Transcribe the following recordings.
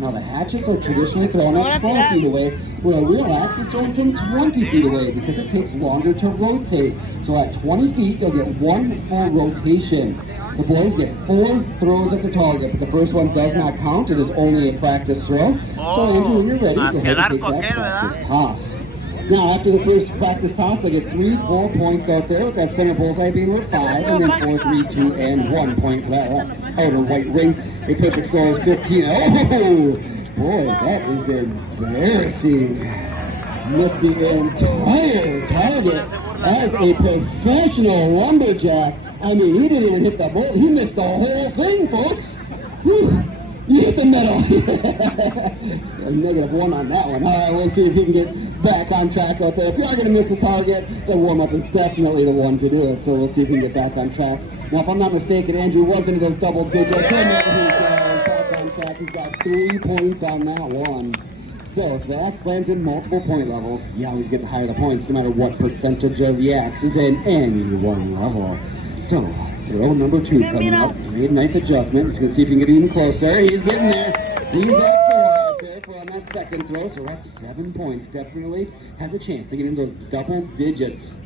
Now the hatchets are traditionally thrown at 12 feet away, where a real axe is thrown from 20 feet away because it takes longer to rotate. So at 20 feet, they'll get one full rotation. The boys get 4 throws at the target, but the first one does not count. It is only a practice throw. So Andrew, when you're ready, go ahead and take that practice toss. Now, after the first practice toss, they get 3 full points out there with that center bullseye being worth 5, and then 4, 3, 2, and 1 point for that outer white ring. A perfect score is 15. Oh, boy, that is embarrassing. Missed the entire target as a professional lumberjack. I mean, he didn't even hit the ball. He missed the whole thing, folks. Whew. You hit the metal. A -1 on that one. All right, we'll see if he can get back on track out there. If you are going to miss the target, the warm-up is definitely the one to do it. So we'll see if he can get back on track. Now, if I'm not mistaken, Andrew was into those double digits. And there he goes, back on track. He's got 3 points on that one. So if the axe lands in multiple point levels, you always get higher the points, no matter what percentage of the axe is in any one level. So, throw number 2 coming up. Made a nice adjustment. He's going to see if he can get even closer. He's getting there. He's at 4 okay, for on that second throw. So that's 7 points. Definitely has a chance to get into those double digits.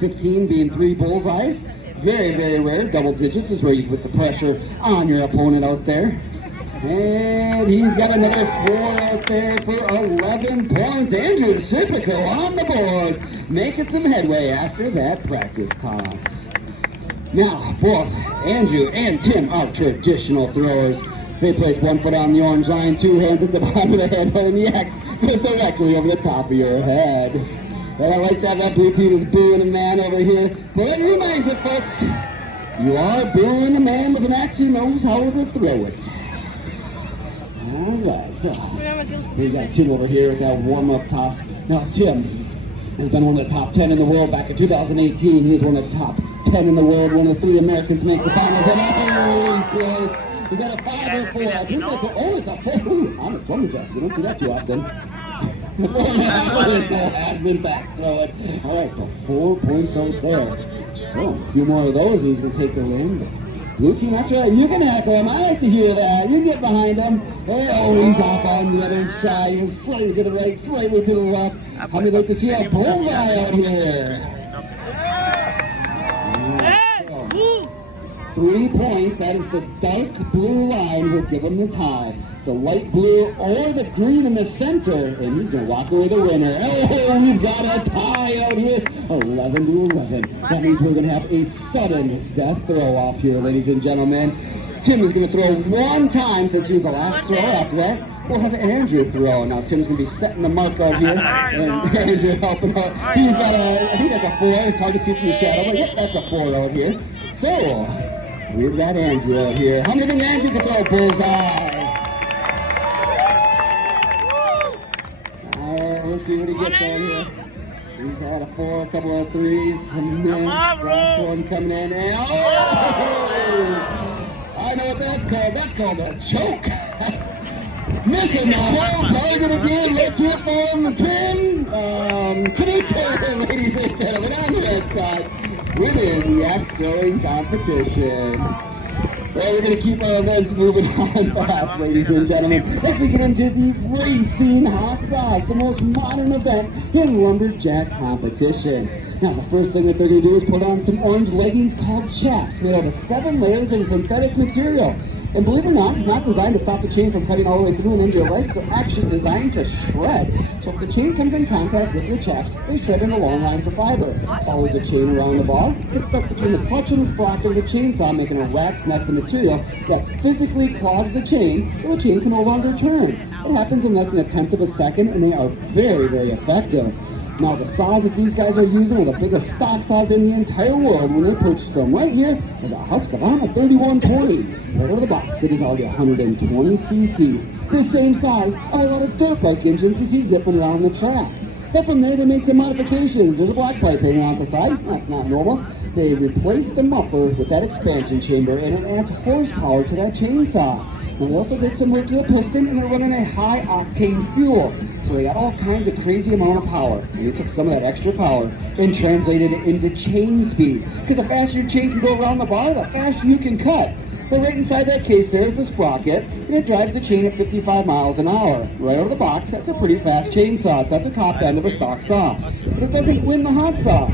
15 being 3 bullseyes. Very, very rare. Double digits is where you put the pressure on your opponent out there. And he's got another 4 out there for 11 points. Andrew Sipico on the board, making some headway after that practice toss. Now, both Andrew and Tim are traditional throwers. They place 1 foot on the orange line, 2 hands at the bottom of the head, holding the axe goes directly over the top of your head. And I like that blue team is booing a man over here. But it reminds you, folks, you are booing a man with an axe who knows how to throw it. Alright, so we got Tim over here with that warm-up toss. Now, Tim has been one of the top 10 in the world back in 2018. He's one of the top 10 in the world. One of the 3 Americans make the finals. And he's close. Is that a 5 or 4? I think that's it's a 4. Ooh, honest lumberjack. You don't see that too often. 4.5 no halves and backs throw it. Alright, so 4 points out there. So a few more of those, he's going to take the win. Blue team, that's right. You can heckle him. I like to hear that. You get behind him. Oh, he's off on the other side. He's slightly to the right, slightly to the left. How many like to see a bullseye out here? 3 points. That is the dark blue line will give him the tie. The light blue or the green in the center, and he's going to walk away the winner. Oh, we've got a tie out here, 11 to 11. That means we're going to have a sudden death throw off here, ladies and gentlemen. Tim is going to throw 1 time since he was the last throw. After that, we'll have Andrew throw. Now, Tim's going to be setting the mark out here, and Andrew helping out. He's got I think that's a 4. It's hard to see from the shadow, but yep, that's a 4 out here. So, we've got Andrew out here. How many think Andrew can throw? Bullseye. Let's see what he gets on here. He's had a 4, a couple of 3s, and then last one coming in. And I know what that's called. That's called a choke. Missing the whole target again. Let's hear from Tim. Bonita, ladies and gentlemen, on the red side, winning the axe throwing competition. Well, we're going to keep our events moving on fast, ladies and gentlemen. Let's get into the racing hot sauce, the most modern event in lumberjack competition. Now, the first thing that they're going to do is put on some orange leggings called chaps made out of 7 layers of synthetic material. And believe it or not, it's not designed to stop the chain from cutting all the way through and into your legs. It's actually designed to shred. So if the chain comes in contact with your chaps, they shred into long lines of fiber. Follows the chain around the bar, gets stuck between the clutch and the sprocket of the chainsaw, making a rat's nest of material that physically clogs the chain so the chain can no longer turn. It happens in less than 1/10 of a second, and they are very, very effective. Now, the saws that these guys are using are the biggest stock saws in the entire world. When they purchased them right here is a Husqvarna 3120. Right out of the box, it is already 120 cc's. The same size are a lot of dirt bike engines you see zipping around the track. But from there, they made some modifications. There's a black pipe hanging off the side. That's not normal. They replaced the muffler with that expansion chamber, and it adds horsepower to that chainsaw. And they also did some work to the piston, and they're running a high-octane fuel. So they got all kinds of crazy amount of power. And they took some of that extra power and translated it into chain speed. Because the faster your chain can go around the bar, the faster you can cut. But right inside that case there is the sprocket, and it drives the chain at 55 miles an hour. Right out of the box, that's a pretty fast chainsaw. It's at the top end of a stock saw. But it doesn't win the hot saw.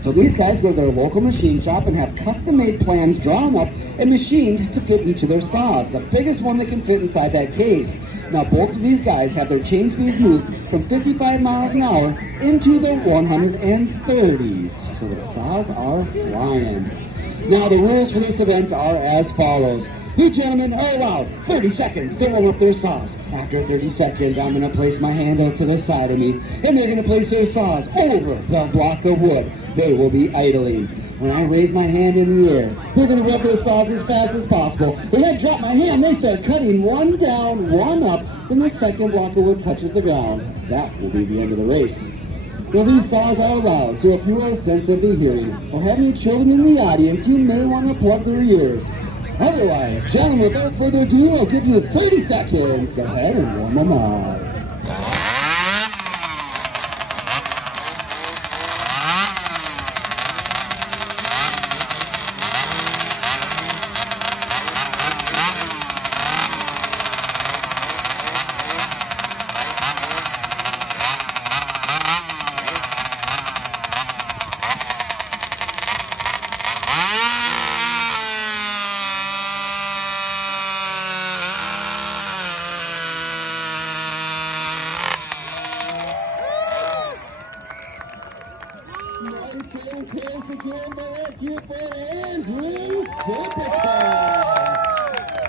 So these guys go to their local machine shop and have custom-made plans drawn up and machined to fit each of their saws, the biggest one that can fit inside that case. Now both of these guys have their chain speeds moved from 55 miles an hour into the 130s. So the saws are flying. Now the rules for this event are as follows. You gentlemen are allowed 30 seconds to warm up their saws. After 30 seconds, I'm going to place my hand out to the side of me, and they're going to place their saws over the block of wood. They will be idling. When I raise my hand in the air, they're going to rub their saws as fast as possible. When I drop my hand, they start cutting one down, one up, and the second block of wood touches the ground. That will be the end of the race. Now these saws are loud, so if you are sensitive to hearing or have any children in the audience, you may want to plug their ears. Otherwise, gentlemen, without further ado, I'll give you 30 seconds. Go ahead and warm them up. Nice and close again, but let's hear for Andrew Supercar.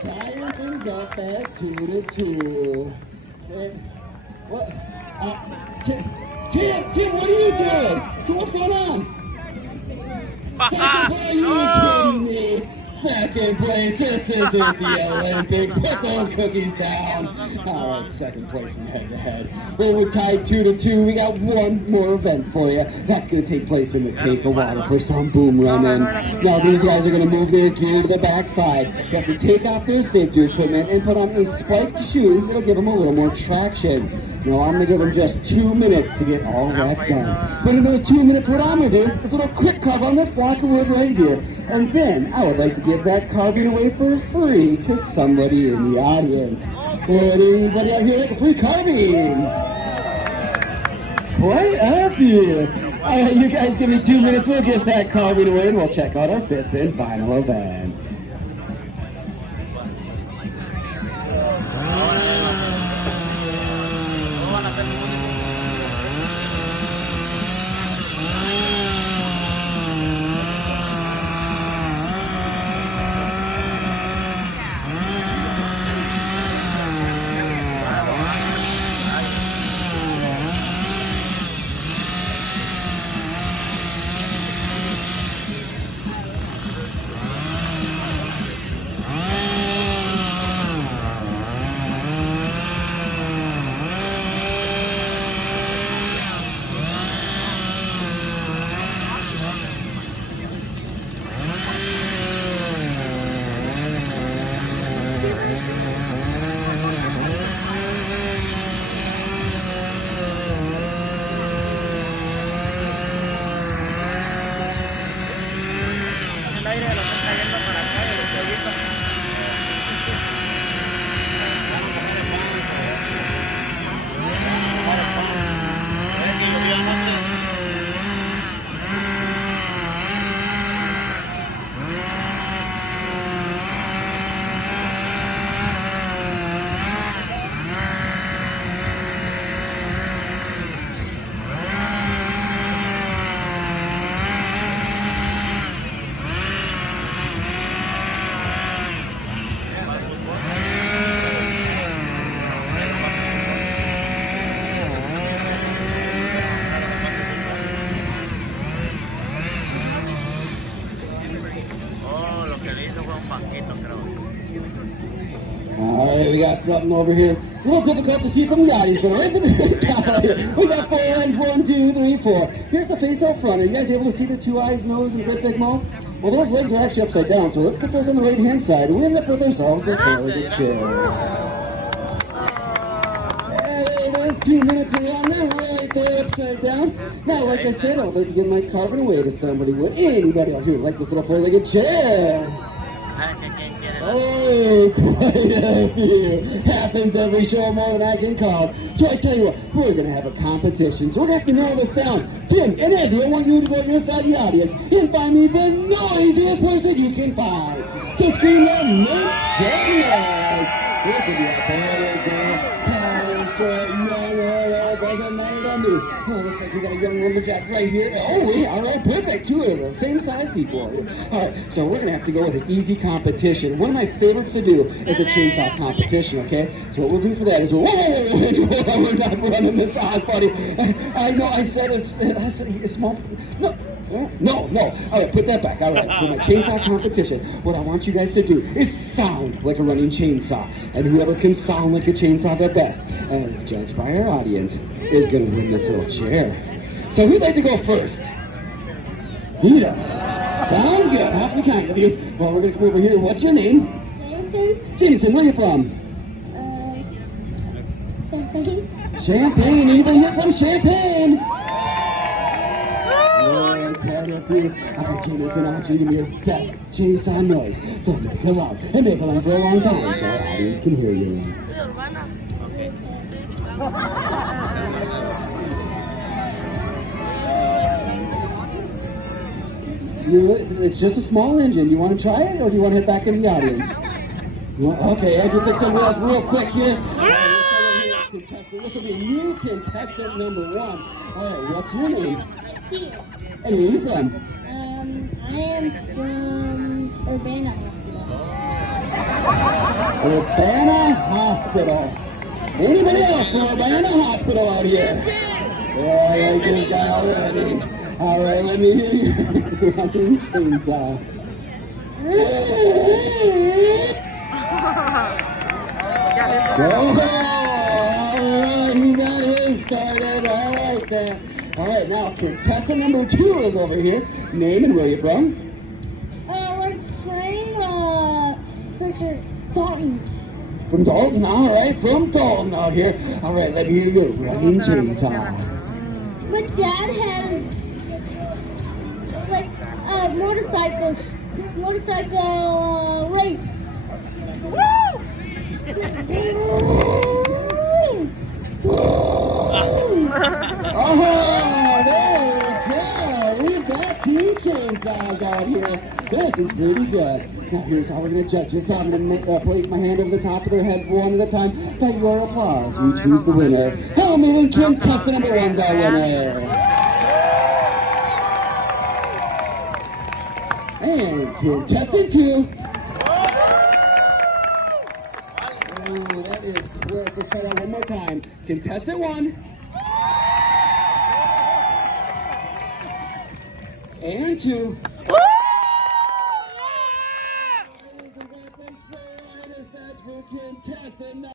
Tying things up at 2-2. What? Tim, what are you doing? Tim, what's going on? Second place, are you kidding me? Second place, this isn't the Olympics. Put those cookies down. All right, second place in head-to-head. Well, we're tied 2-2. We got one more event for you. That's going to take place in the tank of water for some boom running. Now, these guys are going to move their gear to the backside. They have to take off their safety equipment and put on a spiked shoe that'll give them a little more traction. Now, I'm going to give them just 2 minutes to get all that done. But in those 2 minutes, what I'm going to do is a little quick carve on this block of wood right here. And then I would like to give that carving away for free to somebody in the audience. Would anybody out here like a free carving? Quite happy. You guys give me 2 minutes, we'll get that carving away and we'll check out our fifth and final event. Alright, we got something over here. It's a little difficult to see from the audience, but right at the very top here, we got 4 ends, 1, 2, 3, 4. Here's the face out front. Are you guys able to see the 2 eyes, nose, and great big mouth? Well, those legs are actually upside down, so let's get those on the right-hand side. We end up with ourselves a pair of chair. And there's 2 minutes around there, right there, upside down. Now, like I said, I would like to give my carving away to somebody. Would anybody out here like this little 4-legged chair? I can't get it. Oh, quite a few. Happens every show more than I can count. So I tell you what, we're going to have a competition. So we're going to have to narrow this down. Tim and Andrew, I want you to go to your side of the audience and find me the noisiest person you can find. So scream out, make some noise. It could be a boy, girl, tall, short, young, or doesn't matter to me. Oh, looks like we got a young lumberjack right here. Oh, yeah, all right, perfect. Two of them, same size people. All right, so we're going to have to go with an easy competition. One of my favorites to do is a chainsaw competition, okay? So what we'll do for that is, whoa, we're not running this off, buddy. I know I said it's small. No. All right, put that back. All right, for my chainsaw competition, what I want you guys to do is sound like a running chainsaw. And whoever can sound like a chainsaw the best, as judged by our audience, is going to win this little chair. So who'd like to go first? Yes. Sounds good. Half the time. Well, we're going to come over here. What's your name? Jameson. Jameson, where are you from? Champagne. Champagne. Anybody here from Champagne? Okay, Jameson, I want you to give me your best chainsaw noise. So make it loud and make it loud for a long time so our audience can hear you. It's just a small engine. You want to try it or do you want to head back in the audience? Okay, Andrew, fix some wheels real quick here. This will be new contestant number 1. All right, what's your name? Steve. And where are you from? I am from Urbana Hospital. Urbana Hospital. Anybody else from Urbana Hospital out here? Oh, I like this guy already. All right, let me hear you. Running chainsaw. He got his started. All right, then. All right, now contestant number 2 is over here. Name and where are you from? We're from Dalton. From Dalton, all right, from Dalton out here. All right, let me hear you. Running chainsaw. My dad had like motorcycle race. Oh, there we go. We've got 2 chainsaws out here. This is pretty good. Now here's how we're going to judge this. I'm going to place my hand over the top of their head one at a time. By your applause, we choose the winner. Hello, me, contestant number 1's our winner. And contestant 2. Oh, that is close. Let's try that one more time. Contestant 1. And 2. Contestant